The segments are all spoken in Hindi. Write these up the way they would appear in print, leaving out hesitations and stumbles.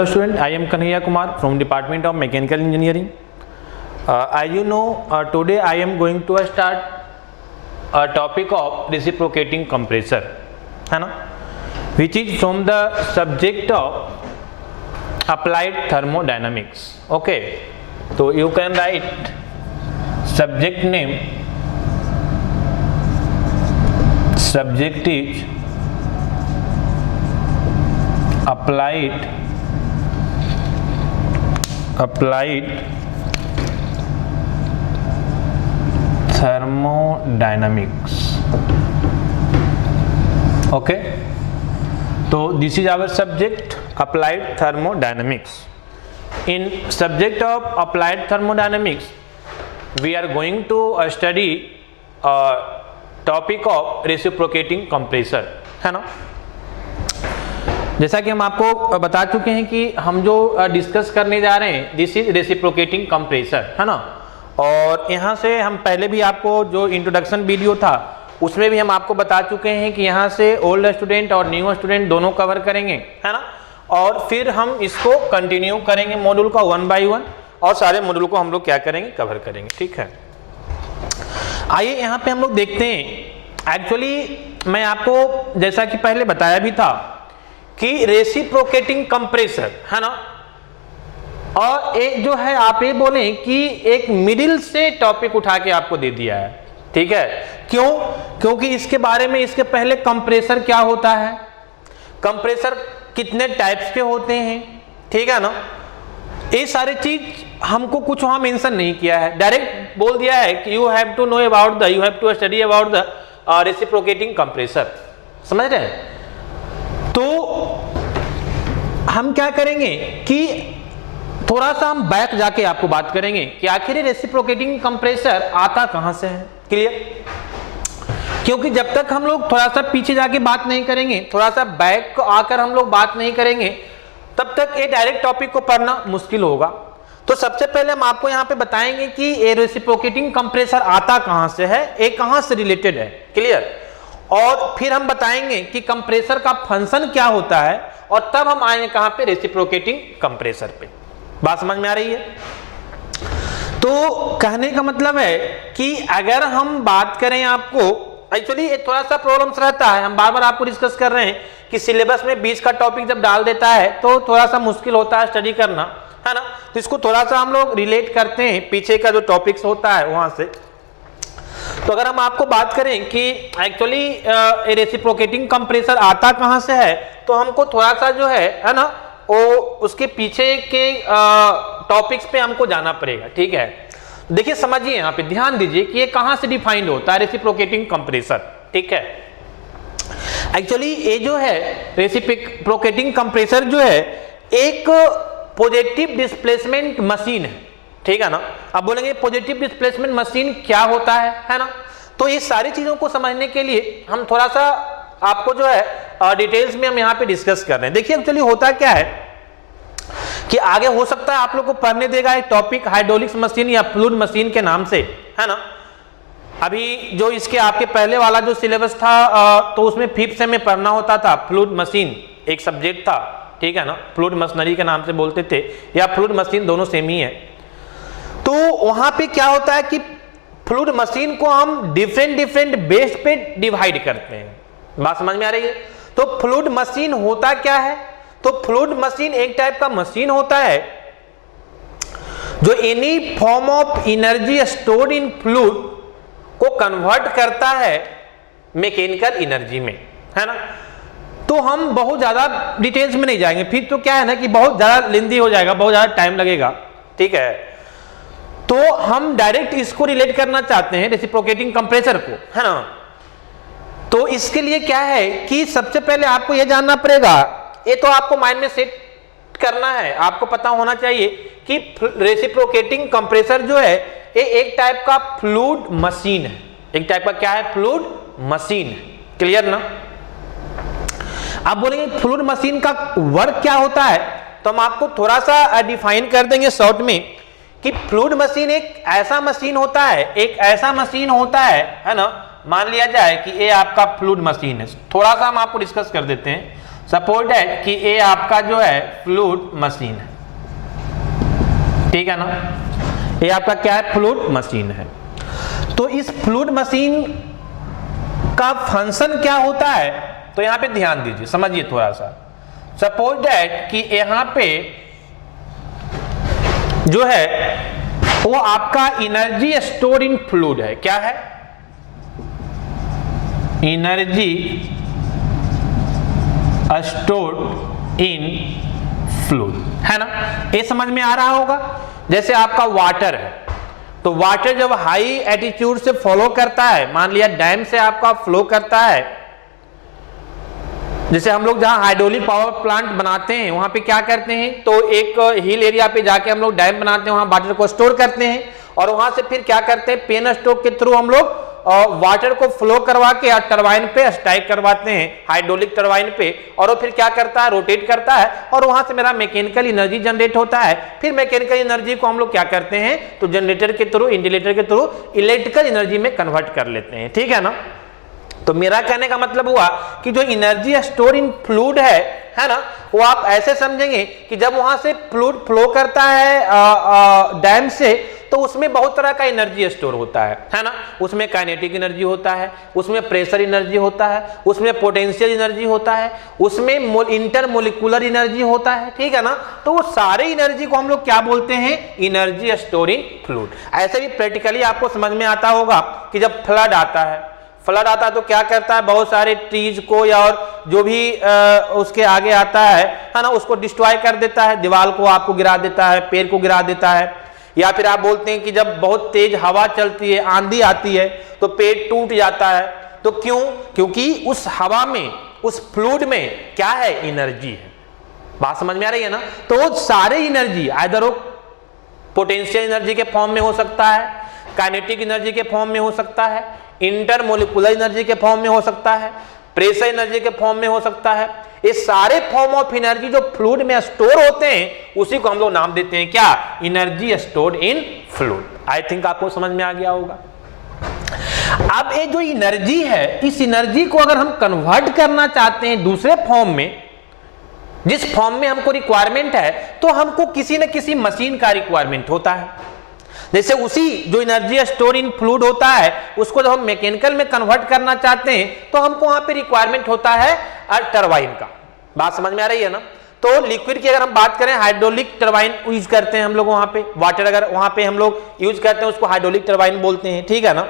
Hello student, I am Kanhaiya Kumar from Department of Mechanical Engineering. As you know, today I am going to start a topic of reciprocating compressor, है ना, which is from the subject of applied thermodynamics. Okay, so you can write subject name. Subject is applied thermodynamics. Okay, so this is our subject, applied thermodynamics. In subject of applied thermodynamics, we are going to study topic of reciprocating compressor, है ना। जैसा कि हम आपको बता चुके हैं कि हम जो डिस्कस करने जा रहे हैं दिस इज रेसिप्रोकेटिंग कंप्रेसर, है ना। और यहाँ से हम पहले भी आपको जो इंट्रोडक्शन वीडियो था उसमें भी हम आपको बता चुके हैं कि यहाँ से ओल्ड स्टूडेंट और न्यू स्टूडेंट दोनों कवर करेंगे, है ना। और फिर हम इसको कंटिन्यू करेंगे मॉड्यूल का 1 बाय 1 और सारे मॉड्यूल को हम लोग क्या करेंगे, कवर करेंगे, ठीक है। आइए यहाँ पे हम लोग देखते हैं। एक्चुअली मैं आपको जैसा कि पहले बताया भी था कि रेसिप्रोकेटिंग कंप्रेसर, है ना, और एक जो है आप ये बोलें कि एक मिडिल से टॉपिक उठा के आपको दे दिया है, ठीक है। क्यों? क्योंकि इसके बारे में इसके पहले कंप्रेसर क्या होता है, कंप्रेसर कितने टाइप्स के होते हैं, ठीक है ना, ये सारी चीज हमको कुछ वहां मेंशन नहीं किया है। डायरेक्ट बोल दिया है कि you have to know about the, you have to study about the reciprocating compressor, समझ रहे हैं। तो हम क्या करेंगे कि थोड़ा सा हम बैक जाके आपको बात करेंगे कि आखिर रेसिप्रोकेटिंग कंप्रेसर आता कहां से है, क्लियर। क्योंकि जब तक हम लोग थोड़ा सा पीछे जाके बात नहीं करेंगे, थोड़ा सा बैक आकर हम लोग बात नहीं करेंगे, तब तक ये डायरेक्ट टॉपिक को पढ़ना मुश्किल होगा। तो सबसे पहले हम आपको यहाँ पे बताएंगे कि ये रेसिप्रोकेटिंग कंप्रेसर आता कहां से है, ये कहां से रिलेटेड है, क्लियर। और फिर हम बताएंगे कि कंप्रेसर का फंक्शन क्या होता है और तब हम आएंगे कहां पे, रेसिप्रोकेटिंग कंप्रेसर पे। बात समझ में आ रही है। तो कहने का मतलब है कि अगर हम बात करें, आपको एक्चुअली थोड़ा सा प्रॉब्लम्स रहता है, हम बार बार आपको डिस्कस कर रहे हैं कि सिलेबस में बीच का टॉपिक जब डाल देता है तो थोड़ा सा मुश्किल होता है स्टडी करना, है ना। तो इसको थोड़ा सा हम लोग रिलेट करते हैं पीछे का जो टॉपिक्स होता है वहां से। तो अगर हम आपको बात करें कि एक्चुअली रेसिप्रोकेटिंग कंप्रेसर आता कहां से है, तो हमको थोड़ा सा जो है ना, वो उसके पीछे के टॉपिक्स पे हमको जाना पड़ेगा, ठीक है। देखिए समझिए, यहाँ पे ध्यान दीजिए कि ये कहां से डिफाइंड होता है रेसिप्रोकेटिंग कंप्रेसर, ठीक है। एक्चुअली ये जो है रेसिप्रोकेटिंग कंप्रेसर जो है एक पॉजिटिव डिस्प्लेसमेंट मशीन है, ठीक है ना। अब बोलेंगे पॉजिटिव डिस्प्लेसमेंट मशीन क्या होता है ना। तो ये सारी चीजों को समझने के लिए हम थोड़ा सा आपको जो है डिटेल्स में हम यहाँ पे डिस्कस कर रहे हैं। देखिए एक्चुअली होता क्या है कि आगे हो सकता है आप लोग को पढ़ने देगा एक टॉपिक हाइड्रोलिक्स मशीन या फ्लूइड मशीन के नाम से, है ना। अभी जो इसके आपके पहले वाला जो सिलेबस था तो उसमें 5th सेम में पढ़ना होता था, फ्लूइड मशीन एक सब्जेक्ट था, ठीक है ना। फ्लूइड मशीनरी के नाम से बोलते थे या फ्लूइड मशीन, दोनों सेम ही है। तो वहां पे क्या होता है कि फ्लूइड मशीन को हम डिफरेंट बेस पे डिवाइड करते हैं। बात समझ में आ रही है। तो फ्लूइड मशीन होता क्या है, तो फ्लूइड मशीन एक टाइप का मशीन होता है जो any form of energy stored in fluid को कन्वर्ट करता है मैकेनिकल एनर्जी में, है ना। तो हम बहुत ज्यादा डिटेल्स में नहीं जाएंगे, फिर तो क्या है ना कि बहुत ज्यादा लेंदी हो जाएगा, बहुत ज्यादा टाइम लगेगा, ठीक है। तो हम डायरेक्ट इसको रिलेट करना चाहते हैं रेसिप्रोकेटिंग कंप्रेसर को, है ना। तो इसके लिए क्या है कि सबसे पहले आपको यह जानना पड़ेगा, ये तो आपको माइंड में सेट करना है, आपको पता होना चाहिए कि रेसिप्रोकेटिंग कंप्रेसर जो है ये एक टाइप का फ्लूइड मशीन है। एक टाइप का क्या है, फ्लूइड मशीन है, क्लियर ना। आप बोलेंगे फ्लूइड मशीन का वर्क क्या होता है, तो हम आपको थोड़ा सा डिफाइन कर देंगे शॉर्ट में कि फ्लूइड मशीन एक ऐसा मशीन होता है, एक ऐसा मशीन होता है ना। मान लिया जाए कि ये आपका फ्लूइड मशीन है, थोड़ा सा हम आपको डिस्कस कर देते हैं। सपोज दैट कि ये आपका जो है फ्लूइड मशीन है, ठीक है ना, ये आपका क्या है, फ्लूइड मशीन है। तो इस फ्लूइड मशीन का फंक्शन क्या होता है, तो यहां पे ध्यान दीजिए, समझिए थोड़ा सा। सपोज दैट कि यहां पे जो है वो आपका एनर्जी स्टोर इन फ्लूइड है, क्या है, एनर्जी स्टोर्ड इन फ्लूइड, है ना, ये समझ में आ रहा होगा। जैसे आपका वाटर है, तो वाटर जब हाई एटीट्यूड से फ्लो करता है, मान लिया डैम से आपका फ्लो करता है, जैसे हम लोग जहां हाइड्रोलिक पावर प्लांट बनाते हैं वहां पे क्या करते हैं, तो एक हिल एरिया पे जाके हम लोग डैम बनाते हैं, वहां वाटर को स्टोर करते हैं और वहां से फिर क्या करते हैं, पेन स्ट्रोक के थ्रू हम लोग वाटर को फ्लो करवा के टरबाइन पे स्ट्राइक करवाते हैं, हाइड्रोलिक टरबाइन पे, और वो फिर क्या करता है, रोटेट करता है और वहां से मेरा मैकेनिकल एनर्जी जनरेट होता है। फिर मैकेनिकल एनर्जी को हम लोग क्या करते हैं, तो जनरेटर के थ्रू, इंडिकेटर के थ्रू इलेक्ट्रिकल एनर्जी में कन्वर्ट कर लेते हैं, ठीक है ना। तो मेरा कहने का मतलब हुआ कि जो एनर्जी स्टोर इन फ्लूइड है ना, वो आप ऐसे समझेंगे कि जब वहां से फ्लूइड फ्लो करता है डैम से, तो उसमें बहुत तरह का एनर्जी स्टोर होता है ना, उसमें काइनेटिक एनर्जी होता है, उसमें प्रेशर एनर्जी होता है, उसमें पोटेंशियल एनर्जी होता है, उसमें इंटरमोलिकुलर एनर्जी होता है, ठीक है ना। तो वो सारे एनर्जी को हम लोग क्या बोलते हैं, एनर्जी स्टोर इन फ्लूइड। ऐसे भी प्रैक्टिकली आपको समझ में आता होगा कि जब फ्लड आता है, तो क्या करता है, बहुत सारे ट्रीज को या और जो भी उसके आगे आता है ना, उसको डिस्ट्रॉय कर देता है, दीवार को आपको गिरा देता है, पेड़ को गिरा देता है। या फिर आप बोलते हैं कि जब बहुत तेज हवा चलती है, आंधी आती है, तो पेड़ टूट जाता है। तो क्यों, क्योंकि उस हवा में, उस फ्लूइड में क्या है, एनर्जी है। बात समझ में आ रही है ना। तो वो सारे एनर्जी आइदर वो पोटेंशियल एनर्जी के फॉर्म में हो सकता है, काइनेटिक एनर्जी के फॉर्म में हो सकता है, इंटरमोलिकुलर एनर्जी के फॉर्म में हो सकता है, प्रेशर एनर्जी के फॉर्म में हो सकता है। ये सारे फॉर्म ऑफ एनर्जी जो फ्लूइड में स्टोर होते हैं, उसी को हम लोग नाम देते हैं क्या, energy stored in fluid. I think आपको समझ में आ गया होगा। अब ये जो एनर्जी है, इस एनर्जी को अगर हम कन्वर्ट करना चाहते हैं दूसरे फॉर्म में, जिस फॉर्म में हमको रिक्वायरमेंट है, तो हमको किसी न किसी मशीन का रिक्वायरमेंट होता है। जैसे उसी जो एनर्जी स्टोर इन फ्लूइड होता है, उसको जब हम मैकेनिकल में कन्वर्ट करना चाहते हैं, तो हमको वहां पे रिक्वायरमेंट होता है टरबाइन का। बात समझ में आ रही है ना। तो लिक्विड की अगर हम बात करें, हाइड्रोलिक टरबाइन यूज करते हैं हम लोग वहां पे, वाटर अगर वहां पे हम लोग यूज करते हैं, उसको हाइड्रोलिक टरबाइन बोलते हैं, ठीक है ना।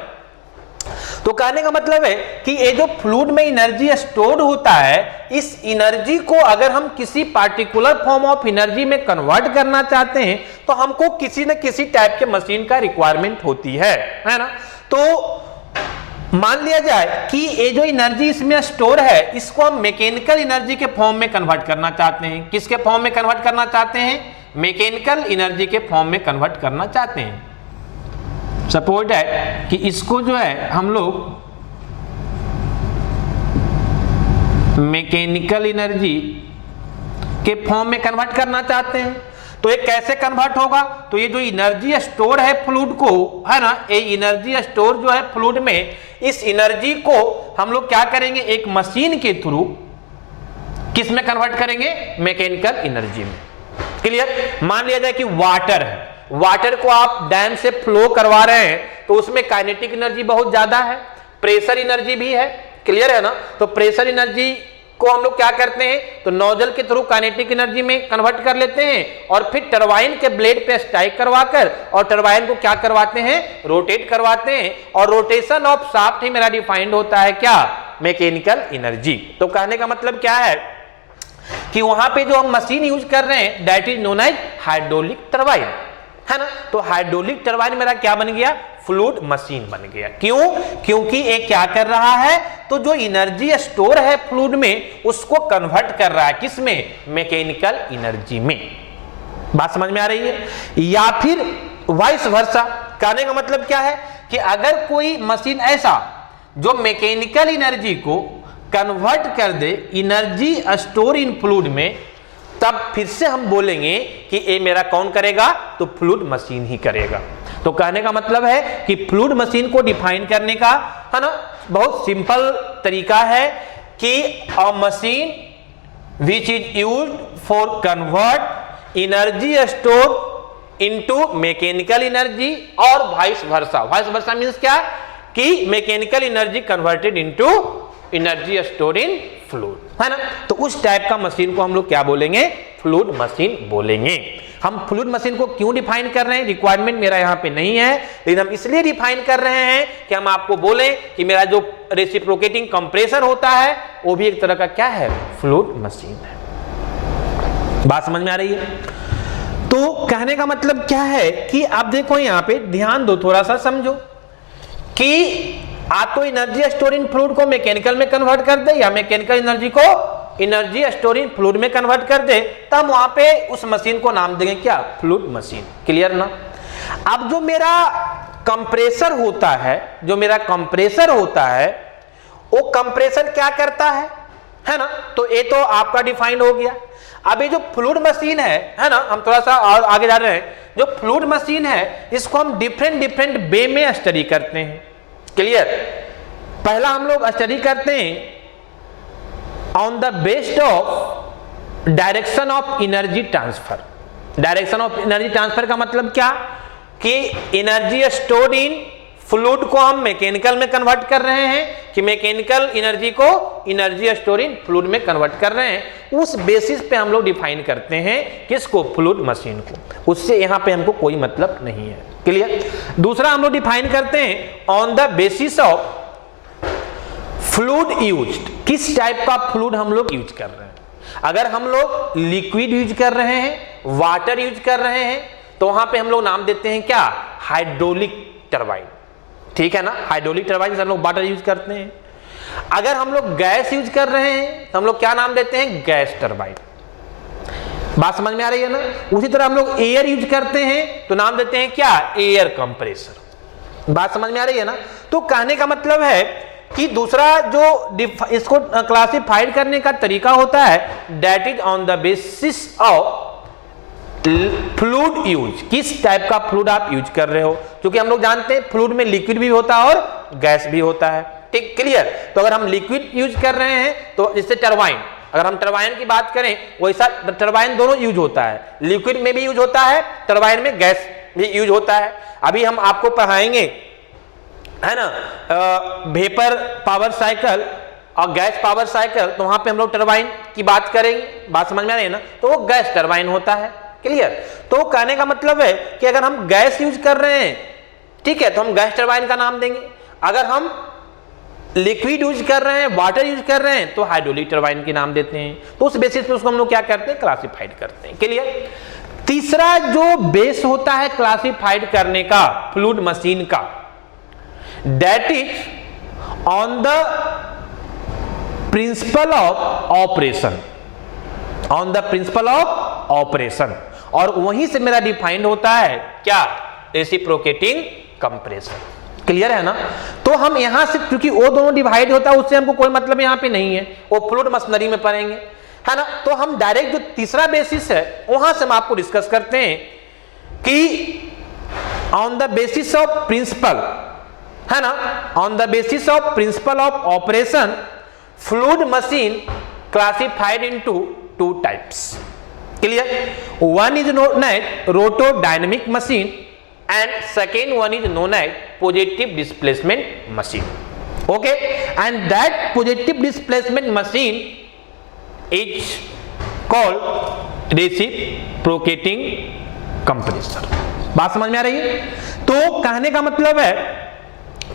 तो कहने का मतलब है कि ये जो फ्लूइड में एनर्जी स्टोर्ड होता है, इस एनर्जी को अगर हम किसी पार्टिकुलर फॉर्म ऑफ एनर्जी में कन्वर्ट करना चाहते हैं, तो हमको किसी न किसी टाइप के मशीन का रिक्वायरमेंट होती है ना। तो मान लिया जाए कि ये जो एनर्जी इसमें स्टोर है, इसको हम मैकेनिकल एनर्जी के फॉर्म में कन्वर्ट करना चाहते हैं। किसके फॉर्म में कन्वर्ट करना चाहते हैं, मैकेनिकल एनर्जी के फॉर्म में कन्वर्ट करना चाहते हैं। सपोज दैट कि इसको जो है हम लोग मैकेनिकल एनर्जी के फॉर्म में कन्वर्ट करना चाहते हैं। तो ये कैसे कन्वर्ट होगा, तो ये जो एनर्जी स्टोर है फ्लूइड को, है ना, ये एनर्जी स्टोर जो है फ्लूइड में, इस एनर्जी को हम लोग क्या करेंगे, एक मशीन के थ्रू किस में कन्वर्ट करेंगे, मैकेनिकल एनर्जी में। क्लियर। मान लिया जाए कि वाटर है, वाटर को आप डैम से फ्लो करवा रहे हैं, तो उसमें काइनेटिक एनर्जी बहुत ज्यादा है, प्रेशर एनर्जी भी है। क्लियर है ना। तो प्रेशर एनर्जी को हम लोग क्या करते हैं, तो नोजल के थ्रू काइनेटिक एनर्जी में कन्वर्ट कर लेते हैं और फिर टरबाइन के ब्लेड पे स्ट्राइक करवाकर और टरबाइन को क्या करवाते हैं, रोटेट करवाते हैं, और रोटेशन ऑफ शाफ्ट ही मेरा डिफाइंड होता है क्या, मैकेनिकल एनर्जी। तो कहने का मतलब क्या है कि वहां पे जो हम मशीन यूज कर रहे हैं, that is known as hydraulic turbine, है ना। तो हाइड्रोलिक टरबाइन मेरा क्या बन गया, फ्लूइड मशीन बन गया। क्यों, क्योंकि ये क्या कर रहा है, तो जो एनर्जी स्टोर है फ्लूइड में, उसको कन्वर्ट कर रहा है किसमें, मैकेनिकल एनर्जी में। बात समझ में आ रही है। या फिर वाइस वर्सा। कहने का मतलब क्या है कि अगर कोई मशीन ऐसा जो मैकेनिकल एनर्जी को कन्वर्ट कर दे एनर्जी स्टोर इन फ्लूइड में, तब फिर से हम बोलेंगे कि ये मेरा कौन करेगा, तो फ्लूइड मशीन ही करेगा। तो कहने का मतलब है कि फ्लूइड मशीन को डिफाइन करने का, है ना, बहुत सिंपल तरीका है कि a machine which is used for convert energy store into mechanical energy और vice versa. Vice versa means क्या कि mechanical energy converted into energy store in fluid, है ना। तो उस टाइप का मशीन को हम लोग क्या बोलेंगे, फ्लूइड मशीन बोलेंगे। हम फ्लूइड मशीन को क्यों डिफाइन कर रहे हैं, रिक्वायरमेंट मेरा यहां पे नहीं है, लेकिन हम इसलिए डिफाइन कर रहे हैं कि हम आपको बोलें कि मेरा जो रेसिप्रोकेटिंग कंप्रेसर होता है वो भी एक तरह का क्या है, फ्लूइड मशीन है। बात समझ में आ रही है। तो कहने का मतलब क्या है कि आप देखो यहां पे ध्यान दो, थोड़ा सा समझो कि आप तो एनर्जी स्टोरिंग फ्लूइड को मैकेनिकल में कन्वर्ट कर दे या मैकेनिकल एनर्जी को एनर्जी स्टोरिंग फ्लूइड में कन्वर्ट कर दे, तो हम वहां पे उस मशीन को नाम देंगे क्या, फ्लूइड मशीन। क्लियर ना। अब जो मेरा कंप्रेसर होता है, जो मेरा कंप्रेसर होता है, वो कंप्रेसर क्या करता है ना। तो ये तो आपका डिफाइन हो गया। अब ये जो फ्लूइड मशीन है ना, हम थोड़ा सा और आगे जा रहे हैं। जो फ्लूइड मशीन है इसको हम डिफरेंट वे में स्टडी करते हैं। क्लियर। पहला हम लोग स्टडी करते हैं on the based of direction of energy transfer. Direction of energy transfer का मतलब क्या कि एनर्जी स्टोर्ड इन फ्लूइड को हम मैकेनिकल में कन्वर्ट कर रहे हैं कि मैकेनिकल एनर्जी को एनर्जी स्टोर इन फ्लूइड में कन्वर्ट कर रहे हैं। उस बेसिस पे हम लोग डिफाइन करते हैं किसको, फ्लूइड मशीन को। उससे यहां पे हमको कोई मतलब नहीं है। क्लियर। दूसरा हम लोग डिफाइन करते हैं on the basis of fluid used, किस टाइप का फ्लूइड हम लोग यूज कर रहे हैं। अगर हम लोग लिक्विड यूज कर रहे हैं, वाटर यूज कर रहे हैं, तो वहां पे हम लोग नाम देते हैं क्या, हाइड्रोलिक टरबाइन। ठीक है ना, हाइड्रोलिक टरबाइन से हम लोग वाटर यूज करते हैं। अगर हम लोग गैस यूज कर रहे हैं तो हम लोग क्या नाम देते हैं, गैस टरबाइन। बात समझ में आ रही है ना। उसी तरह हम लोग एयर यूज करते हैं तो नाम देते हैं क्या, एयर कंप्रेसर। बात समझ में आ रही है ना। तो कहने का मतलब है कि दूसरा जो इसको क्लासिफाइड करने का तरीका होता है, that is on the basis of fluid use, किस टाइप का फ्लूइड आप यूज कर रहे हो। क्योंकि हम लोग जानते हैं फ्लूइड में लिक्विड भी होता है और गैस भी होता है। ठीक, क्लियर। तो अगर हम लिक्विड यूज कर रहे हैं तो जैसे टरबाइन, अगर हम टरबाइन की बात करें वैसा टरबाइन दोनों यूज होता है, लिक्विड में भी यूज होता है, टरबाइन में गैस भी यूज होता है। अभी हम आपको पढ़ाएंगे, है ना, वेपर पावर साइकिल और गैस पावर साइकिल, तो वहां पे हम लोग टरबाइन की बात करेंगे। बात समझ में आ रही है ना। तो वो गैस टरबाइन होता है। क्लियर। तो कहने का मतलब है कि अगर हम गैस यूज कर रहे हैं, ठीक है, तो हम गैस टरबाइन का नाम देंगे। अगर हम लिक्विड यूज कर रहे हैं, वाटर यूज कर रहे हैं, तो हाइड्रोलिक टरबाइन के नाम देते हैं। तो उस बेसिस पे उसको हम लोग क्या करते हैं, क्लासिफाइड करते हैं। क्लियर। तीसरा जो बेस होता है क्लासिफाइड करने का फ्लूइड मशीन का, that is on the principle of operation, on the principle of operation. और वहीं से मेरा डिफाइंड होता है क्या, रेसिप्रोकेटिंग कंप्रेसर। क्लियर है ना। तो हम यहां से, क्योंकि वो दोनों डिवाइड होता है, उससे हमको कोई मतलब यहां पे नहीं है, वो फ्लूइड मशीनरी में पढ़ेंगे, है ना। तो हम डायरेक्ट जो तीसरा बेसिस है वहां से हम आपको डिस्कस करते हैं कि on the basis of principle, है ना, on the basis of principle of operation fluid machine classified into two types. Clear. One is known as rotodynamic machine and second one is known as positive displacement machine. Okay, and that positive displacement machine is called reciprocating compressor. बात समझ में आ रही है। तो कहने का मतलब है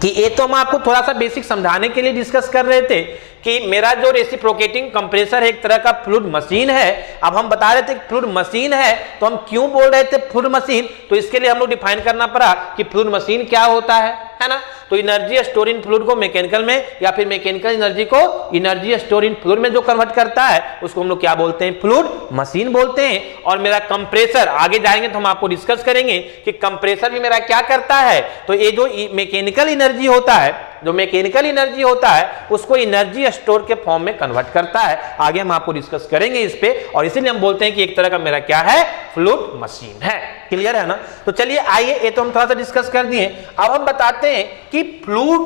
कि ये तो हम आपको थोड़ा सा बेसिक समझाने के लिए डिस्कस कर रहे थे कि मेरा जो रेसिप्रोकेटिंग कंप्रेसर एक तरह का फ्लूइड मशीन है। अब हम बता रहे थे फ्लूइड मशीन है, तो हम क्यों बोल रहे थे फ्लूइड मशीन, तो इसके लिए हम लोग डिफाइन करना पड़ा कि फ्लूइड मशीन क्या होता है ना। तो एनर्जी स्टोर इन फ्लूइड को मैकेनिकल में या फिर मैकेनिकल एनर्जी को एनर्जी स्टोर इन फ्लूइड में जो कन्वर्ट करता है उसको हम लोग क्या बोलते हैं, फ्लूइड मशीन बोलते हैं। और मेरा कंप्रेसर, आगे जाएंगे तो हम आपको डिस्कस करेंगे कि कंप्रेसर भी मेरा क्या करता है। तो ये जो मैकेनिकल एनर्जी होता है, जो मैकेनिकल एनर्जी होता है उसको एनर्जी स्टोर के फॉर्म में कन्वर्ट करता है। आगे हम आपको डिस्कस करेंगे इस पे, और इसीलिए हम बोलते हैं कि एक तरह का मेरा क्या है, फ्लूइड मशीन है। क्लियर है ना। तो चलिए आइए, ये तो हम थोड़ा सा डिस्कस कर दिए। अब हम बताते हैं कि फ्लूइड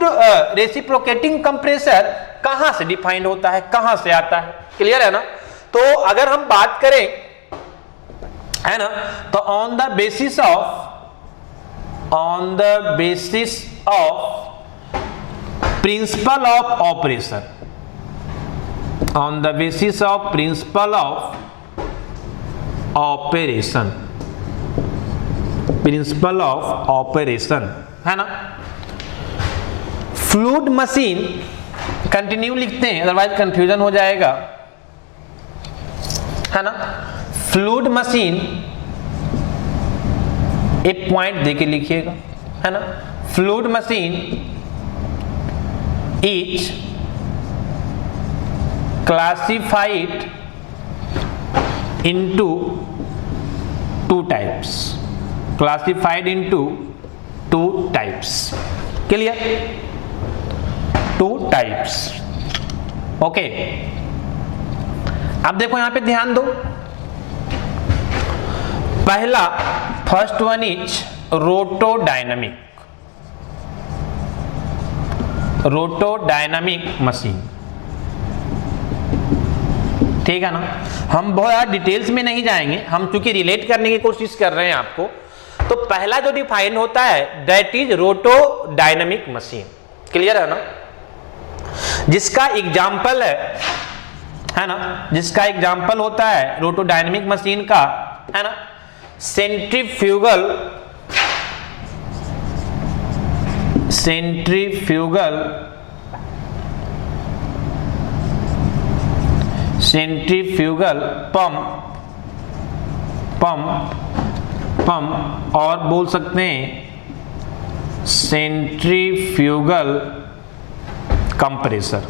रेसिप्रोकेटिंग कंप्रेसर कहां से डिफाइंड होता है, कहां से आता है। क्लियर है ना। तो अगर हम बात करें, है ना, तो on the basis of principle of operation, on the basis of principle of operation, principal of operation, है ना। फ्लूइड मशीन कंटिन्यू लिखते हैं, अदरवाइज कंफ्यूजन हो जाएगा, है ना। फ्लूइड मशीन एक पॉइंट देके लिखिएगा, है ना। Fluid machine is classified into two types, classified into two types, clear, two types, okay. अब देखो यहां पे ध्यान दो, पहला फर्स्ट वन इज रोटोडायनामिक, रोटोडायनामिक मशीन, ठीक है ना। हम बहुत डिटेल्स में नहीं जाएंगे, हम चूंकि रिलेट करने की कोशिश कर रहे हैं आपको, तो पहला जो डिफाइन होता है दैट इज रोटोडायनामिक मशीन, क्लियर है ना। जिसका एग्जाम्पल है ना, जिसका एग्जाम्पल होता है रोटोडायनामिक मशीन का, है ना, सेंट्रीफ्यूगल पंप और बोल सकते हैं सेंट्रीफ्यूगल कंप्रेसर,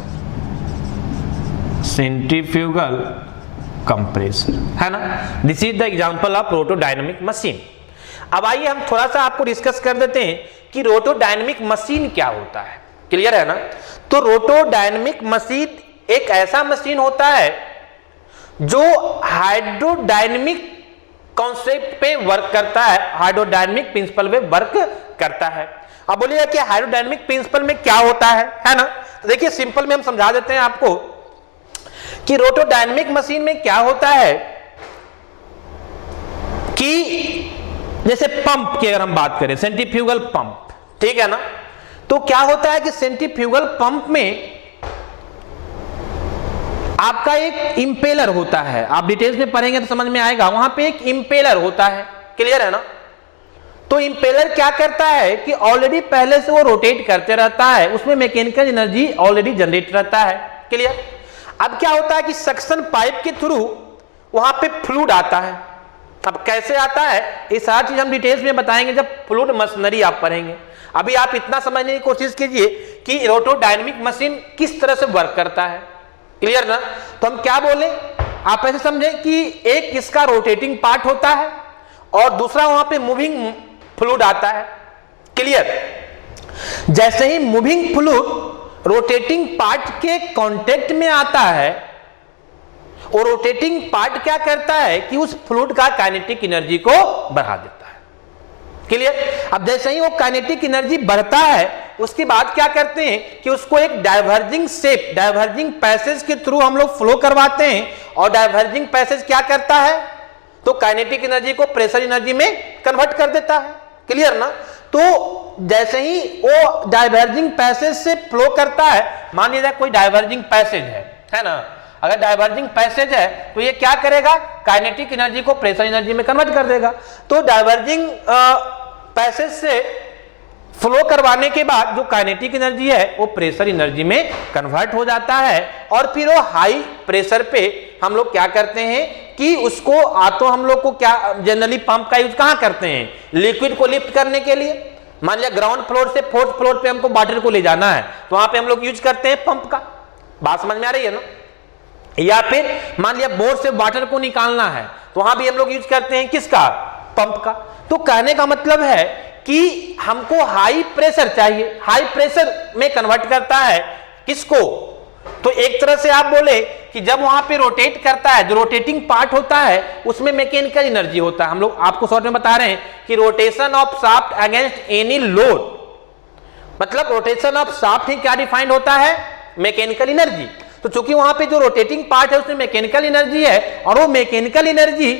सेंट्रीफ्यूगल कंप्रेसर, है ना। This is the example of rotodynamic machine. अब आइए हम थोड़ा सा आपको डिस्कस कर देते हैं कि रोटोडायनामिक मशीन क्या होता है, क्लियर है ना। तो रोटोडायनामिक मशीन एक ऐसा मशीन होता है जो हाइड्रोडायनामिक कॉन्सेप्ट पे वर्क करता है, हाइड्रोडायनामिक प्रिंसिपल पे वर्क करता है। अब बोलिएगा कि हाइड्रोडायनामिक प्रिंसिपल में क्या होता है ना। तो देखिए सिंपल में हम समझा देते हैं आपको कि रोटोडायनामिक मशीन में क्या होता है कि जैसे पंप की अगर हम बात करें, सेंट्रीफ्यूगल पंप, ठीक है ना। तो क्या होता है कि सेंट्रीफ्यूगल पंप में आपका एक इंपेलर होता है, आप डिटेल्स में पढ़ेंगे तो समझ में आएगा, वहां पे एक इंपेलर होता है, क्लियर है ना। तो इंपेलर क्या करता है कि ऑलरेडी पहले से वो रोटेट करते रहता है, उसमें मैकेनिकल एनर्जी ऑलरेडी जनरेट रहता है, क्लियर। अब क्या होता है कि सक्शन पाइप के थ्रू वहां पे फ्लूइड आता है। अब कैसे आता है ये सारी चीज हम डिटेल्स में बताएंगे जब फ्लूइड मशीनरी आप पढ़ेंगे। अभी आप इतना समझने की कोशिश कीजिए कि रोटोडायनामिक मशीन किस तरह से वर्क करता है, क्लियर ना। तो हम क्या बोले, आप ऐसे समझे कि एक इसका रोटेटिंग पार्ट होता है और दूसरा वहां पे मूविंग फ्लूइड आता है, क्लियर। जैसे ही मूविंग फ्लूइड रोटेटिंग पार्ट के कांटेक्ट में आता है और रोटेटिंग पार्ट क्या करता है कि उस फ्लूइड का काइनेटिक एनर्जी को बढ़ा देता है, क्लियर। अब जैसे ही वो काइनेटिक एनर्जी बढ़ता है उसके बाद क्या करते हैं कि उसको एक डाइवर्जिंग शेप, डाइवर्जिंग पैसेज के थ्रू हम लोग फ्लो करवाते हैं और डाइवर्जिंग पैसेज क्या करता है तो काइनेटिक एनर्जी को प्रेशर एनर्जी में कन्वर्ट कर देता है, क्लियर ना। तो जैसे ही वो डाइवर्जिंग पैसेज से फ्लो करता है, मान लीजिए कोई डाइवर्जिंग पैसेज है ना, अगर डाइवर्जिंग पैसेज है तो ये क्या करेगा, काइनेटिक एनर्जी को प्रेशर एनर्जी में कन्वर्ट कर देगा। तो डाइवर्जिंग पैसेज से फ्लो करवाने के बाद जो काइनेटिक एनर्जी है वो प्रेशर एनर्जी में कन्वर्ट हो जाता है और फिर वो हाई प्रेशर पे हम लोग क्या करते हैं कि उसको तो हम लोग को क्या जनरली पंप का यूज कहां करते हैं, लिक्विड को लिफ्ट करने के लिए। मान लिया ग्राउंड फ्लोर से फोर्थ फ्लोर पे हमको वाटर को ले जाना है तो वहां पे हम लोग यूज करते हैं पंप का, बात समझ में आ रही है ना। या फिर मान लिया बोर से वाटर को निकालना है तो वहां भी हम लोग यूज करते हैं किसका, पंप का। तो कहने का मतलब है कि हमको हाई प्रेशर चाहिए, हाई प्रेशर में कन्वर्ट करता है किसको, तो एक तरह से आप बोले कि जब वहां पे रोटेट करता है, जो रोटेटिंग पार्ट होता है उसमें मैकेनिकल एनर्जी होता है। हम लोग आपको शॉर्ट में बता रहे हैं कि rotation of shaft against any load, मतलब रोटेशन ऑफ शाफ्ट ही क्या डिफाइंड होता है, मैकेनिकल एनर्जी। तो चूंकि वहां पे जो रोटेटिंग पार्ट है उसमें मैकेनिकल एनर्जी है, और वो मैकेनिकल एनर्जी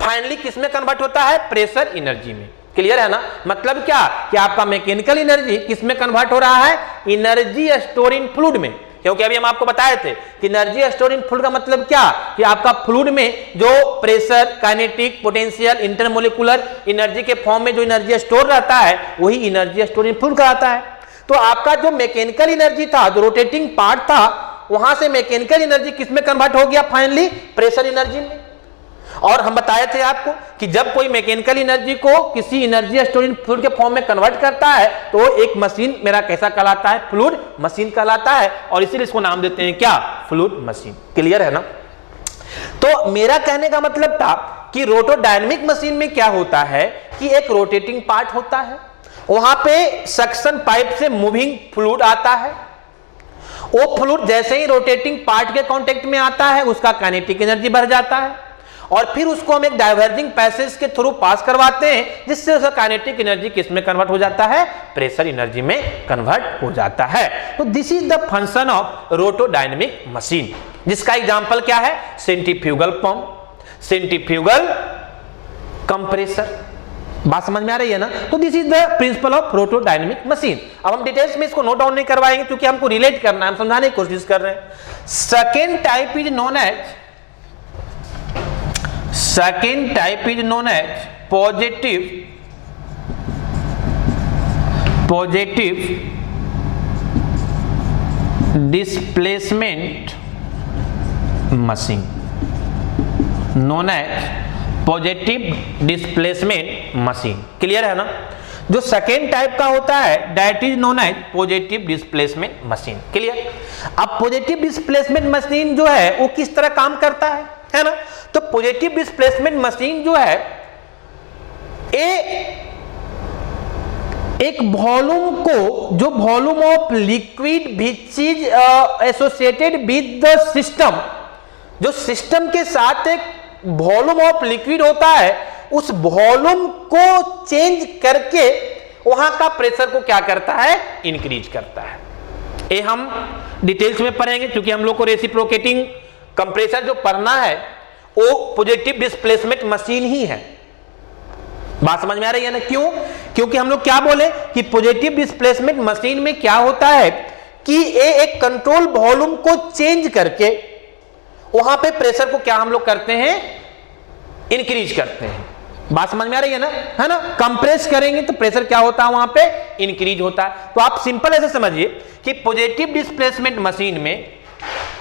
फाइनली किसमें कन्वर्ट होता है? प्रेशर एनर्जी में। क्लियर है ना? मतलब क्या कि आपका मैकेनिकल एनर्जी किसमें कन्वर्ट हो रहा है? एनर्जी स्टोर इन फ्लूइड में। क्योंकि अभी हम आपको बताए थे कि एनर्जी स्टोर इन फ्लूइड का मतलब क्या कि आपका फ्लूइड में जो pressure, kinetic, potential, intermolecular energy के फॉर्म में जो एनर्जी स्टोर रहता है वही एनर्जी स्टोर इन फ्लूइड कहलाता है। तो आपका जो मैकेनिकल एनर्जी था, जो रोटेटिंग पार्ट था, वहां से मैकेनिकल एनर्जी किसमें कन्वर्ट हो गया? फाइनली प्रेशर एनर्जी में। और हम बताए थे आपको कि जब कोई मैकेनिकल एनर्जी को किसी एनर्जी स्टोरिंग फ्लूइड के फॉर्म में कन्वर्ट करता है तो एक मशीन मेरा कैसा कहलाता है? फ्लूइड मशीन कहलाता है, और इसीलिए इसको नाम देते हैं क्या? Fluid machine. क्लियर है ना? तो मेरा कहने का मतलब था कि रोटोडायनेमिक मशीन में क्या होता है कि एक रोटेटिंग पार्ट होता है, वहां पे सक्शन पाइप से मूविंग फ्लूइड आता है, वो फ्लूइड जैसे ही रोटेटिंग पार्ट के कांटेक्ट में आता है उसका काइनेटिक एनर्जी बढ़ जाता है, और फिर उसको हम एक डाइवर्जिंग पैसेज के थ्रू पास करवाते हैं, जिससे उसका काइनेटिक एनर्जी किस में कन्वर्ट हो जाता है? प्रेशर एनर्जी में कन्वर्ट हो जाता है। तो this is the function of rotodynamic machine, जिसका एग्जांपल क्या है? Centrifugal pump, centrifugal compressor. बात समझ में आ रही है ना? तो this is the principle of rotodynamic machine. अब हम डिटेल्स में इसको नोट डाउन नहीं करवाएंगे क्योंकि हमको रिलेट करना है, हम समझाने की कोशिश कर रहे हैं। Second type is known as positive displacement machine, known as positive displacement machine. Clear है ना? जो सेकेंड टाइप का होता है that is known as positive displacement machine. Clear? अब पॉजिटिव डिस्प्लेसमेंट मशीन जो है वो किस तरह काम करता है ना? तो पॉजिटिव डिस्प्लेसमेंट मशीन जो है एक वॉल्यूम को, जो volume of liquid which is associated with the system, जो सिस्टम के साथ एक वॉल्यूम ऑफ लिक्विड होता है, उस वॉल्यूम को चेंज करके वहां का प्रेशर को क्या करता है? इंक्रीज करता है। ये हम डिटेल्स में पढ़ेंगे क्योंकि हम लोग को रेसिप्रोकेटिंग कंप्रेसर जो पढ़ना है वो पॉजिटिव डिस्प्लेसमेंट मशीन ही है। बात समझ में आ रही है ना? क्यों? क्योंकि हम लोग क्या बोले कि पॉजिटिव डिस्प्लेसमेंट मशीन में क्या होता है कि ये एक कंट्रोल वॉल्यूम को चेंज करके वहां पे प्रेशर को क्या हम लोग करते हैं? इंक्रीज करते हैं। बात समझ में आ रही है ना? है ना? कंप्रेस करेंगे तो प्रेशर क्या होता है? वहां पे इंक्रीज होता है। तो आप सिंपल ऐसे समझिए कि पॉजिटिव डिस्प्लेसमेंट मशीन में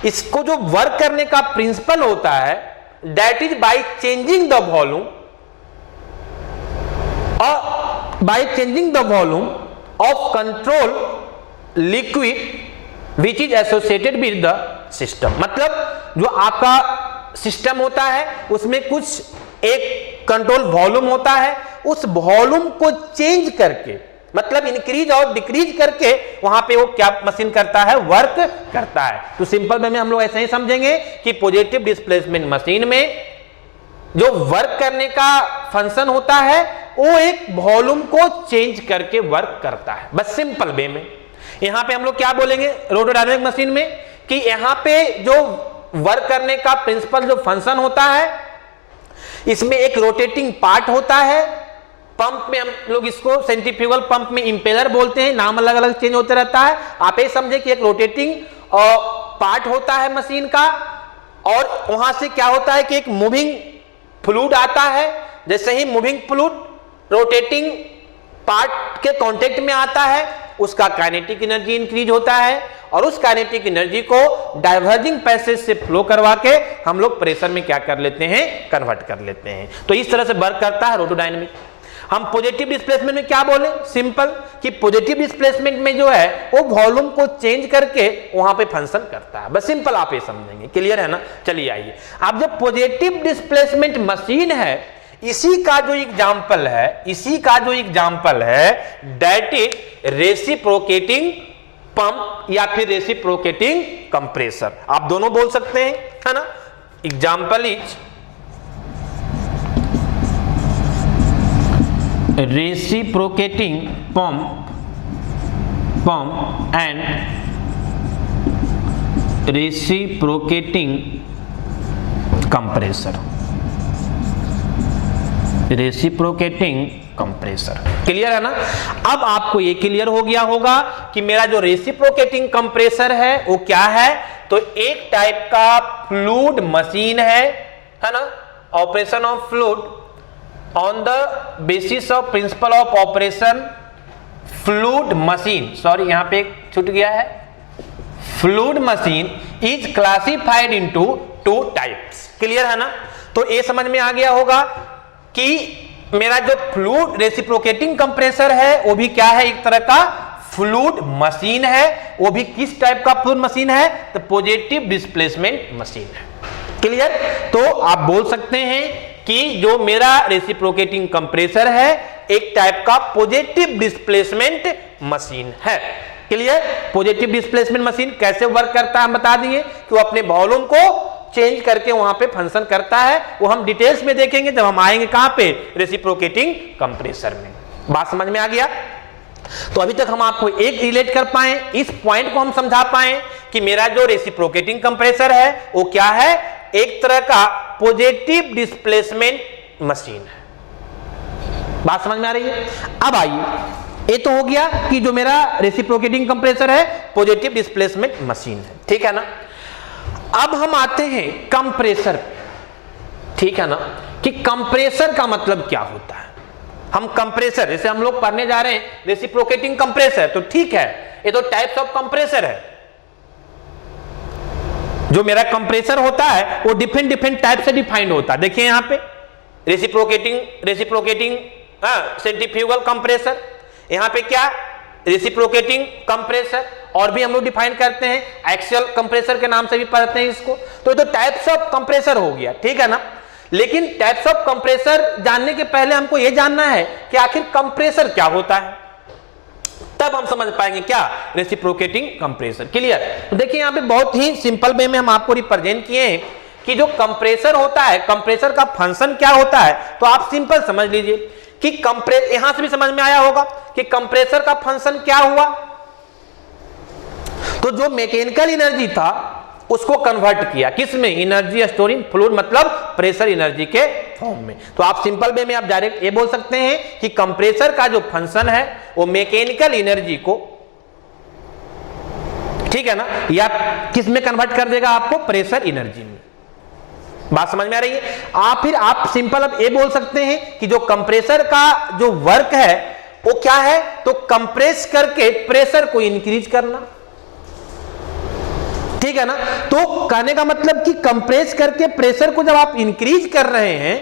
इसको जो वर्क करने का प्रिंसिपल होता है that is by changing the volume, और by changing the volume of control liquid which is associated with the system. मतलब जो आपका सिस्टम होता है उसमें कुछ एक कंट्रोल वॉल्यूम होता है, उस वॉल्यूम को चेंज करके, मतलब इंक्रीज और डिक्रीज करके वहां पे वो क्या मशीन करता है? वर्क करता है। तो सिंपल वे में हम लोग ऐसे ही समझेंगे कि पॉजिटिव डिस्प्लेसमेंट मशीन में जो वर्क करने का फंक्शन होता है वो एक वॉल्यूम को चेंज करके वर्क करता है। बस सिंपल वे में यहां पे हम लोग क्या बोलेंगे रोटोडायनेमिक मशीन में कि यहां पे जो वर्क करने का प्रिंसिपल जो फंक्शन होता है, इसमें एक रोटेटिंग पार्ट होता है। पंप में हम लोग इसको सेंट्रीफ्यूगल पंप में इंपेलर बोलते हैं, नाम अलग अलग चेंज होते रहता है। आप ये समझे कि एक रोटेटिंग पार्ट होता है मशीन का, और वहां से क्या होता है कि एक मूविंग फ्लूइड आता है। जैसे ही मूविंग फ्लूइड रोटेटिंग पार्ट के कांटेक्ट में आता है उसका काइनेटिक एनर्जी इंक्रीज होता है, और उस काइनेटिक एनर्जी को डाइवर्जिंग पैसेज से फ्लो करवा के हम लोग प्रेशर में क्या कर लेते हैं? कन्वर्ट कर लेते हैं। तो इस तरह से वर्क करता है रोटोडायनेमिक। हम पॉजिटिव डिस्प्लेसमेंट में क्या बोले? सिंपल कि पॉजिटिव डिस्प्लेसमेंट में जो है वो वॉल्यूम को चेंज करके वहां पे फंक्शन करता है। बस सिंपल आप ये समझेंगे। क्लियर है ना? चलिए आइए, अब जो पॉजिटिव डिस्प्लेसमेंट मशीन है इसी का जो एग्जांपल है दैट इज रेसिप्रोकेटिंग पंप या फिर रेसिप्रोकेटिंग कंप्रेसर। आप दोनों बोल सकते हैं, है ना? Example is reciprocating pump and reciprocating compressor, reciprocating compressor. Clear है ना? अब आपको ये क्लियर हो गया होगा कि मेरा जो रेसिप्रोकेटिंग कंप्रेसर है वो क्या है। तो एक टाइप का फ्लूइड मशीन है ना, operation of fluid on the basis of principle of operation fluid machine, sorry यहां पे एक छूट गया है, fluid machine is classified into two types. Clear है ना? तो ये समझ में आ गया होगा कि मेरा जो फ्लूइड रेसिप्रोकेटिंग कंप्रेसर है वो भी क्या है, एक तरह का फ्लूइड मशीन है। वो भी किस टाइप का फ्लूइड मशीन है? तो पॉजिटिव डिस्प्लेसमेंट मशीन है। क्लियर? तो आप बोल सकते हैं कि जो मेरा रेसिप्रोकेटिंग कंप्रेसर है एक टाइप का पॉजिटिव डिस्प्लेसमेंट मशीन है। क्लियर? पॉजिटिव डिस्प्लेसमेंट मशीन कैसे वर्क करता है हम बता दिए कि वो अपने वॉल्यूम को चेंज करके वहां पे फंक्शन करता है। वो हम डिटेल्स में देखेंगे जब हम आएंगे कहां पे, रेसिप्रोकेटिंग कंप्रेसर में। बात समझ में आ गया? तो अभी तक हम आपको एक रिलेट कर पाए, इस पॉइंट को हम समझा पाए कि मेरा जो रेसिप्रोकेटिंग कंप्रेसर है वो क्या है, एक तरह का पॉजिटिव डिस्प्लेसमेंट मशीन है। बात समझ में आ रही है? अब आइए, ये तो हो गया कि जो मेरा रेसिप्रोकेटिंग कंप्रेसर है पॉजिटिव डिस्प्लेसमेंट मशीन है, ठीक है ना। अब हम आते हैं कंप्रेसर पे, ठीक है ना, कि कंप्रेसर का मतलब क्या होता है। हम कंप्रेसर, जैसे हम लोग पढ़ने जा रहे हैं रेसिप्रोकेटिंग कंप्रेसर, तो ठीक है ये तो टाइप्स ऑफ कंप्रेसर है। जो मेरा कंप्रेसर होता है वो डिफरेंट टाइप से डिफाइंड होता है। देखिए यहां पे रेसिप्रोकेटिंग सेंट्रीफ्यूगल कंप्रेसर, यहां पे क्या रेसिप्रोकेटिंग कंप्रेसर, और भी हम लोग डिफाइन करते हैं एक्सियल कंप्रेसर के नाम से भी पढ़ते हैं इसको। तो ये तो टाइप्स ऑफ कंप्रेसर हो गया, ठीक है ना। लेकिन टाइप्स ऑफ कंप्रेसर जानने के पहले हमको यह जानना है कि आखिर कंप्रेसर क्या होता है, तब हम समझ पाएंगे क्या रेसिप्रोकेटिंग कंप्रेसर। क्लियर? तो देखिए यहां पे बहुत ही सिंपल वे में हम आपको रिप्रेजेंट किए हैं कि जो कंप्रेसर होता है, कंप्रेसर का फंक्शन क्या होता है। तो आप सिंपल समझ लीजिए कि यहां से भी समझ में आया होगा कि कंप्रेसर का फंक्शन क्या हुआ। तो जो मैकेनिकल एनर्जी था उसको कन्वर्ट किया किस में, एनर्जी स्टोरिंग फ्लूइड, मतलब प्रेशर एनर्जी के फॉर्म में। तो आप सिंपल वे में आप डायरेक्ट ये बोल सकते हैं कि कंप्रेसर का जो फंक्शन है वो मैकेनिकल एनर्जी को, ठीक है ना, या किस में कन्वर्ट कर देगा आपको, प्रेशर एनर्जी में। बात समझ में आ रही है? फिर आप सिंपल अब ये बोल सकते हैं कि जो कंप्रेसर का जो वर्क है वो क्या है, तो कंप्रेस करके प्रेशर को इंक्रीज करना, ठीक है ना। तो कहने का मतलब कि कंप्रेस करके प्रेशर को जब आप इंक्रीज कर रहे हैं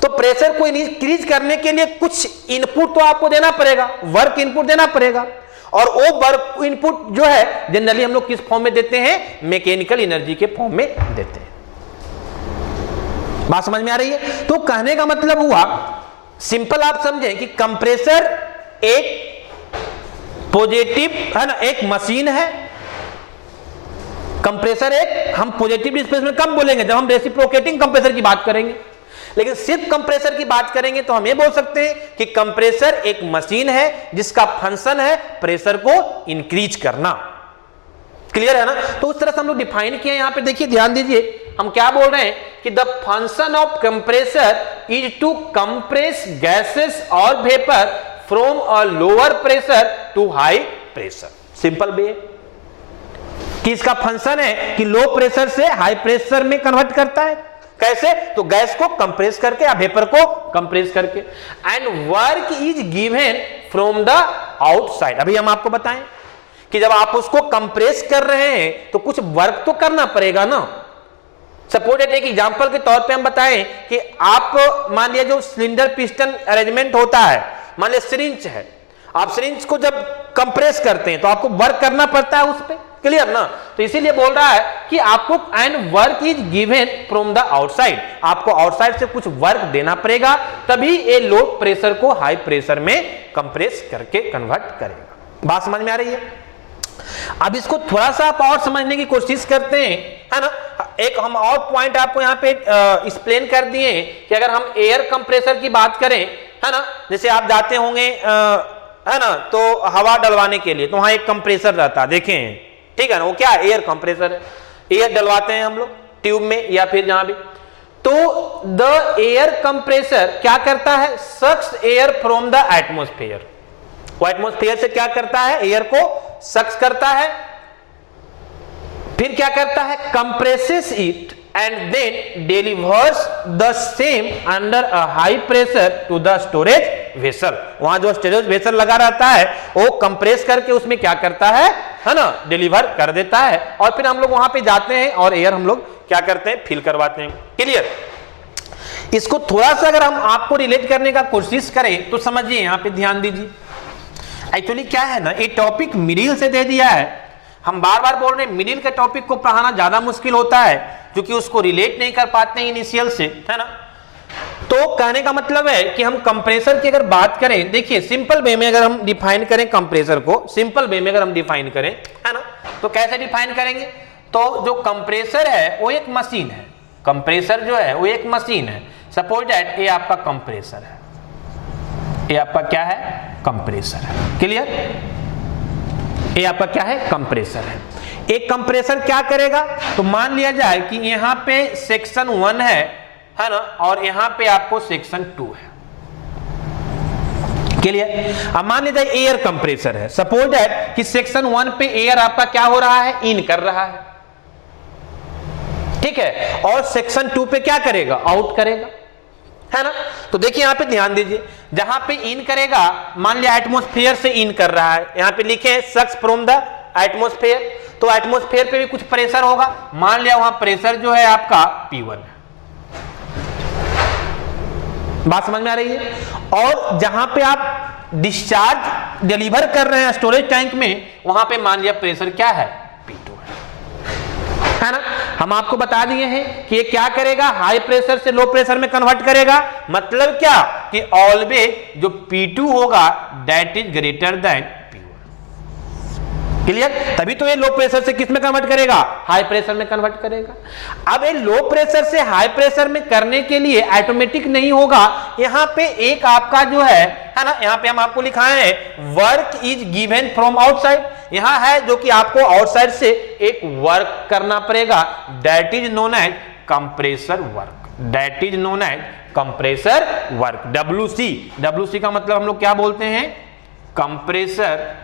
तो प्रेशर को इंक्रीज करने के लिए कुछ इनपुट तो आपको देना पड़ेगा, वर्क इनपुट देना पड़ेगा। और वो वर्क इनपुट जो है जनरली हम लोग किस फॉर्म में देते हैं, मैकेनिकल एनर्जी के फॉर्म में देते हैं। बात समझ में आ रही है? तो कहने का मतलब हुआ, सिंपल आप समझें कि कंप्रेसर एक पॉजिटिव है ना, एक मशीन है। कंप्रेसर एक, हम पॉजिटिव डिस्प्लेसमेंट कब बोलेंगे, जब हम रेसिप्रोकेटिंग कंप्रेसर की बात करेंगे। लेकिन सिर्फ कंप्रेसर की बात करेंगे तो हम ये बोल सकते हैं कि कंप्रेसर एक मशीन है जिसका फंक्शन है प्रेशर को इंक्रीज करना। क्लियर है ना? तो उस तरह से हम लोग डिफाइन किए। यहां पे देखिए, ध्यान दीजिए, हम क्या बोल रहे हैं कि the function of compressor is to compress gases और vapour from a lower pressure to high pressure. Simple way कि इसका फंक्शन है कि लो प्रेशर से हाई प्रेशर में कन्वर्ट करता है। कैसे? तो गैस को कंप्रेस करके या वेपर को कंप्रेस करके। And work is given from the outside. अभी हम आपको बताएं कि जब आप उसको कंप्रेस कर रहे हैं तो कुछ वर्क तो करना पड़ेगा ना। सपोज एक एग्जांपल के तौर पे हम बताएं कि आप मान लिया जो सिलेंडर पिस्टन अरेंजमेंट होता है, मान लिया सिरिंज है, आप सिरिंज को जब कंप्रेस करते हैं तो आपको वर्क करना पड़ता है उस पे। क्लियर ना? तो इसीलिए बोल रहा है कि आपको and work is given from the outside, आपको आउटसाइड से कुछ वर्क देना पड़ेगा, तभी ये लो प्रेशर को हाई प्रेशर में कंप्रेस करके कन्वर्ट करेगा। बात समझ में आ रही है? अब इसको थोड़ा सा आप और समझने की कोशिश करते हैं, है ना। एक हम और पॉइंट आपको यहाँ पे एक्सप्लेन कर दिए कि अगर हम एयर कंप्रेसर की बात करें, है ना, जैसे आप जाते होंगे है ना, तो हवा डलवाने के लिए तो वहां एक कंप्रेसर रहता है, देखें ठीक है ना, वो क्या है, एयर कंप्रेसर है। एयर डलवाते हैं हम लोग ट्यूब में या फिर जहां भी, तो द एयर कंप्रेसर क्या करता है, सक्स एयर फ्रॉम द एटमॉस्फेयर। वो एटमॉस्फेयर से क्या करता है, एयर को सक्स करता है, फिर क्या करता है, compresses it and then delivers the same under a high pressure to the storage vessel. वहां जो स्टोरेज वेसल लगा रहता है वो कंप्रेस करके उसमें क्या करता है ना, डिलीवर कर देता है, और फिर हम लोग वहां पे जाते हैं और एयर हम लोग क्या करते हैं, फिल करवाते हैं। क्लियर। इसको थोड़ा सा अगर हम आपको रिलेट करने का कोशिश करें तो समझिए, यहां पे ध्यान दीजिए। एक्चुअली क्या है ना, ये टॉपिक मिडिल से दे दिया है। हम बार बार बोल रहे हैं मिडिल के टॉपिक को पढ़ाना ज्यादा मुश्किल होता है क्योंकि उसको रिलेट नहीं कर पाते हैं इनिशियल से, है ना। तो कहने का मतलब है कि हम कंप्रेसर की अगर बात करें, देखिए सिंपल वे में अगर हम डिफाइन करें कंप्रेसर को, सिंपल वे में अगर हम डिफाइन करें, है ना, तो कैसे डिफाइन करेंगे, तो जो कंप्रेसर है वो एक मशीन है। कंप्रेसर जो है वो एक मशीन है। सपोज दैट ये आपका कंप्रेसर है, ये आपका क्या है, कंप्रेसर है। क्लियर। ये आपका क्या है, कंप्रेसर है। एक कंप्रेसर क्या करेगा, तो मान लिया जाए कि यहां पे सेक्शन 1 है ना, और यहां पे आपको सेक्शन 2 है। क्लियर। अब मान लीजिए एयर कंप्रेसर है, सपोज दैट कि सेक्शन 1 पे एयर आपका क्या हो रहा है, इन कर रहा है, ठीक है, और सेक्शन 2 पे क्या करेगा, आउट करेगा, है ना। तो देखिए यहां पे ध्यान दीजिए, जहां पे इन करेगा, मान लिया एटमॉस्फेयर से इन कर रहा है, यहां पे लिखे हैं सक्स फ्रॉम द एटमॉस्फेयर, तो एटमॉस्फेयर पे भी कुछ प्रेशर होगा, मान लिया वहां प्रेशर जो है आपका P1 है। बात समझ में आ रही है। और जहां पे आप डिस्चार्ज डिलीवर कर रहे हैं स्टोरेज टैंक में, वहां पे मान लिया प्रेशर क्या है, P2 है ना। हम आपको बता दिए हैं कि ये क्या करेगा, हाई प्रेशर से लो प्रेशर में कन्वर्ट करेगा। मतलब क्या कि ऑलवेज जो P2 होगा that is greater than P1। Clear. तभी तो ये लो प्रेशर से किस में कन्वर्ट करेगा, हाई प्रेशर में कन्वर्ट करेगा। अब ये लो प्रेशर से हाई प्रेशर में करने के लिए ऑटोमेटिक नहीं होगा, यहां पे एक आपका जो है ना, यहां पे हम आपको लिखाए हैं work is given from outside. यहां है जो कि आपको आउटसाइड से एक वर्क करना पड़ेगा, that is known as compressor work, that is known as compressor work, WC। WC का मतलब हम लोग क्या बोलते हैं, कंप्रेसर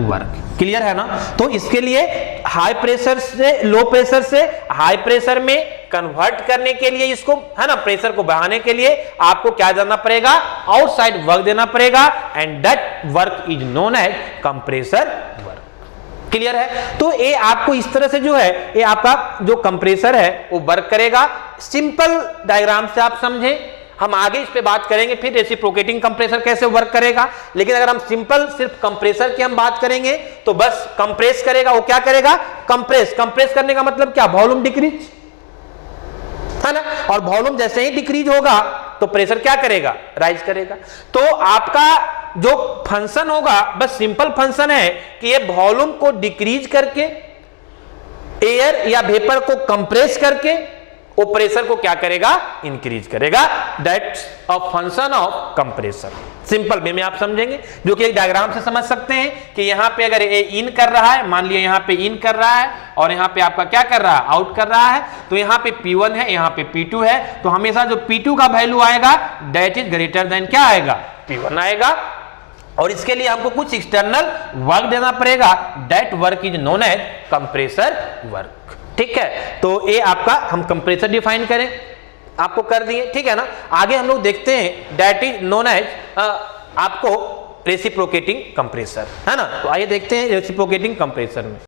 वर्क। क्लियर है ना। तो इसके लिए हाई प्रेशर से लो प्रेशर से हाई प्रेशर में कन्वर्ट करने के लिए, इसको है ना, प्रेशर को बढ़ाने के लिए आपको क्या देना पड़ेगा, आउटसाइड वर्क देना पड़ेगा, and that work is known as compressor work. Clear है। तो ये आपको इस तरह से जो है, ये आपका जो कंप्रेसर है वो वर्क करेगा। सिंपल डायग्राम से आप समझें, हम आगे इस पे बात करेंगे फिर रेसिप्रोकेटिंग कंप्रेसर कैसे वर्क करेगा। लेकिन अगर हम सिंपल सिर्फ कंप्रेसर की हम बात करेंगे तो बस कंप्रेस करेगा, वो क्या करेगा, कंप्रेस करने का मतलब क्या, वॉल्यूम डिक्रीज, है ना। और वॉल्यूम जैसे ही डिक्रीज होगा तो प्रेशर क्या करेगा, राइज करेगा। तो आपका जो फंक्शन होगा बस सिंपल फंक्शन है कि ये वॉल्यूम को डिक्रीज करके एयर या वेपर को कंप्रेस करके वो प्रेशर को क्या करेगा, इंक्रीज करेगा। That's a function of compressor. Simple way में आप समझेंगे, जो कि एक डायग्राम से समझ सकते हैं कि यहां पे अगर ये इन कर रहा है, मान लिया यहां पे इन कर रहा है और यहां पे आपका क्या कर रहा है, आउट कर रहा है, तो यहां पे P1 है, यहां पे P2 है, तो हमेशा जो P2 का वैल्यू आएगा दैट इज ग्रेटर देन क्या आएगा, P1 आएगा। और इसके लिए हमको कुछ एक्सटर्नल वर्क देना पड़ेगा, that work is known as compressor work. ठीक है। तो ये आपका हम कंप्रेसर डिफाइन करें, आपको कर दिए, ठीक है ना। आगे हम लोग देखते हैं दैट इज नोन एज आपको रेसिप्रोकेटिंग कंप्रेसर, है ना। तो आइए देखते हैं रेसिप्रोकेटिंग कंप्रेसर में।